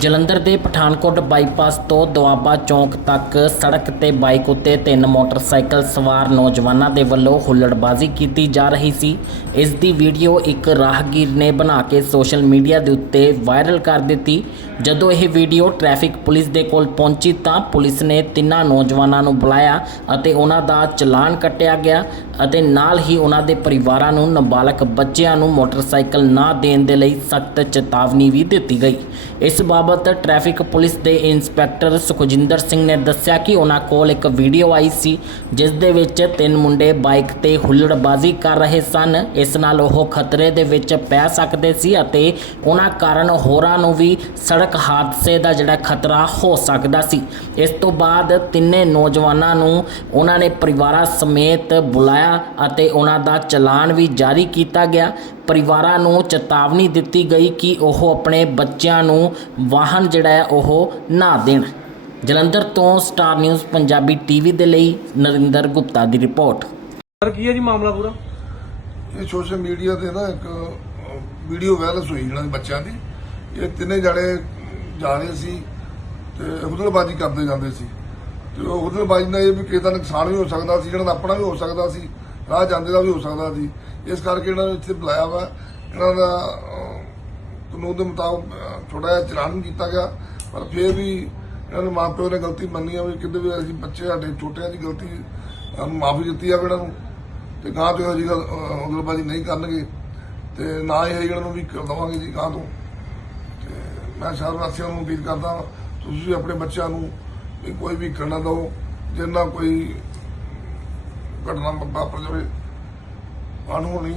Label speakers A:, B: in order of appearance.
A: ਜਲੰਧਰ ਦੇ ਪਠਾਨਕੋਟ ਬਾਈਪਾਸ ਤੋਂ ਦੁਆਬਾ ਚੌਂਕ ਤੱਕ ਸੜਕ ਤੇ ਬਾਈਕ ਉੱਤੇ ਤਿੰਨ ਮੋਟਰਸਾਈਕਲ ਸਵਾਰ ਨੌਜਵਾਨਾਂ ਦੇ ਵੱਲੋਂ ਹੁੱਲੜਬਾਜ਼ੀ ਕੀਤੀ ਜਾ ਰਹੀ ਸੀ। ਇਸ ਦੀ ਵੀਡੀਓ ਇੱਕ ਰਾਹਗੀਰ ਨੇ ਬਣਾ ਕੇ ਸੋਸ਼ਲ ਮੀਡੀਆ ਦੇ ਉੱਤੇ ਵਾਇਰਲ ਕਰ ਦਿੱਤੀ। ਜਦੋਂ ਇਹ ਵੀਡੀਓ ਟ੍ਰੈਫਿਕ ਪੁਲਿਸ ਦੇ ਕੋਲ ਪਹੁੰਚੀ ਤਾਂ ਪੁਲਿਸ ਨੇ ਤਿੰਨਾਂ ਨੌਜਵਾਨਾਂ ਨੂੰ ਬੁਲਾਇਆ ਅਤੇ ਉਹਨਾਂ ਦਾ ਚਲਾਨ ਕੱਟਿਆ ਗਿਆ ਅਤੇ ਨਾਲ ਹੀ ਉਹਨਾਂ ਦੇ ਪਰਿਵਾਰਾਂ ਨੂੰ ਨਾਬਾਲਗ ਬੱਚਿਆਂ ਨੂੰ ਮੋਟਰਸਾਈਕਲ ਨਾ ਦੇਣ ਦੇ ਲਈ ਸਖਤ ਚੇਤਾਵਨੀ ਵੀ ਦਿੱਤੀ ਗਈ। ਇਸ ਬਾਬਤ ਟ੍ਰੈਫਿਕ ਪੁਲਿਸ ਦੇ ਇੰਸਪੈਕਟਰ ਸੁਖਜਿੰਦਰ ਸਿੰਘ ਨੇ ਦੱਸਿਆ ਕਿ ਉਹਨਾਂ ਕੋਲ ਇੱਕ ਵੀਡੀਓ ਆਈ ਸੀ, ਜਿਸ ਦੇ ਵਿੱਚ ਤਿੰਨ ਮੁੰਡੇ ਬਾਈਕ ਤੇ ਹੁੱਲੜਬਾਜ਼ੀ ਕਰ ਰਹੇ ਸਨ। ਇਸ ਨਾਲ ਉਹ ਖਤਰੇ ਦੇ ਵਿੱਚ ਪੈ ਸਕਦੇ ਸੀ ਅਤੇ ਉਹਨਾਂ ਕਾਰਨ ਹੋਰਾਂ ਨੂੰ ਵੀ ਸੜਕ ਹਾਦਸੇ ਦਾ ਜਿਹੜਾ ਖਤਰਾ ਹੋ ਸਕਦਾ ਸੀ। ਇਸ ਤੋਂ ਬਾਅਦ ਤਿੰਨੇ ਨੌਜਵਾਨਾਂ ਨੂੰ ਉਹਨਾਂ ਨੇ ਪਰਿਵਾਰਾਂ ਸਮੇਤ ਬੁਲਾਇਆ ਅਤੇ ਉਹਨਾਂ ਦਾ ਚਲਾਨ ਵੀ ਜਾਰੀ ਕੀਤਾ ਗਿਆ। ਪਰਿਵਾਰਾਂ ਨੂੰ ਚੇਤਾਵਨੀ ਦਿੱਤੀ ਗਈ ਕਿ ਉਹ ਆਪਣੇ ਬੱਚਿਆਂ ਨੂੰ ਵਾਹਨ ਜਿਹੜਾ ਹੈ ਉਹ ਨਾ ਦੇਣ। ਜਲੰਧਰ ਤੋਂ ਸਟਾਰ ਨਿਊਜ਼ ਪੰਜਾਬੀ ਟੀਵੀ ਦੇ ਲਈ ਨਰਿੰਦਰ ਗੁਪਤਾ ਦੀ ਰਿਪੋਰਟ।
B: ਸਰ ਕੀ ਹੈ ਜੀ ਮਾਮਲਾ ਪੂਰਾ?
C: ਇਹ ਸੋਸ਼ਲ ਮੀਡੀਆ ਤੇ ਨਾ ਇੱਕ ਵੀਡੀਓ ਵਾਇਰਲ ਹੋਈ ਇਹਨਾਂ ਦੇ ਬੱਚਿਆਂ ਦੀ। ਇਹ ਤਿੰਨੇ ਜਣੇ ਜਾ ਰਹੇ ਸੀ ਤੇ ਹੁਦਲਬਾਜ਼ੀ ਕਰਦੇ ਜਾਂਦੇ ਸੀ। ਤੇ ਉਹ ਹੁਦਲਬਾਜ਼ੀ ਨਾਲ ਇਹ ਵੀ ਕਿਸੇ ਦਾ ਨੁਕਸਾਨ ਵੀ ਹੋ ਸਕਦਾ ਸੀ ਜਿਹੜਾ ਦਾ ਆਪਣਾ ਵੀ ਹੋ ਸਕਦਾ ਸੀ ਰਾਹ ਜਾਂਦੇ ਦਾ ਵੀ ਹੋ ਸਕਦਾ ਸੀ। ਇਸ ਕਰਕੇ ਇਹਨਾਂ ਨੂੰ ਇੱਥੇ ਬੁਲਾਇਆ ਵਾ। ਇਹਨਾਂ ਦਾ ਕਾਨੂੰਨ ਦੇ ਮੁਤਾਬਕ ਥੋੜਾ ਜਿਹਾ ਚਲਾਨ ਕੀਤਾ ਗਿਆ, ਪਰ ਫਿਰ ਵੀ ਇਹਨਾਂ ਨੂੰ ਮਾਪਿਓ ਨੇ ਗਲਤੀ ਮੰਨੀ ਆ ਵੀ ਕਿਤੇ ਵੀ ਅਸੀਂ ਬੱਚੇ ਸਾਡੇ ਛੋਟਿਆਂ ਦੀ ਗਲਤੀ ਮਾਫੀ ਦਿੱਤੀ ਜਾਵੇ ਇਹਨਾਂ ਨੂੰ, ਤੇ ਗਾਂ ਤੋਂ ਇਹੋ ਜਿਹੀ ਗੱਲ ਉਗਲਬਾਜ਼ੀ ਨਹੀਂ ਕਰਨਗੇ, ਤੇ ਨਾ ਹੀ ਇਹਨਾਂ ਨੂੰ ਵੀ ਕਰ ਦੇਵਾਂਗੇ ਜੀ ਗਾਂ ਤੋਂ। ਤੇ ਮੈਂ ਸ਼ਹਿਰ ਵਾਸੀਆਂ ਨੂੰ ਅਪੀਲ ਕਰਦਾ ਤੁਸੀਂ ਵੀ ਆਪਣੇ ਬੱਚਿਆਂ ਨੂੰ ਵੀ ਕੋਈ ਵੀ ਕਰਨਾ ਦਿਓ ਜਿੰਨਾ ਕੋਈ ਘਟਨਾ ਵਾਪਰ ਜਾਵੇ ਅਨਹੋਣੀ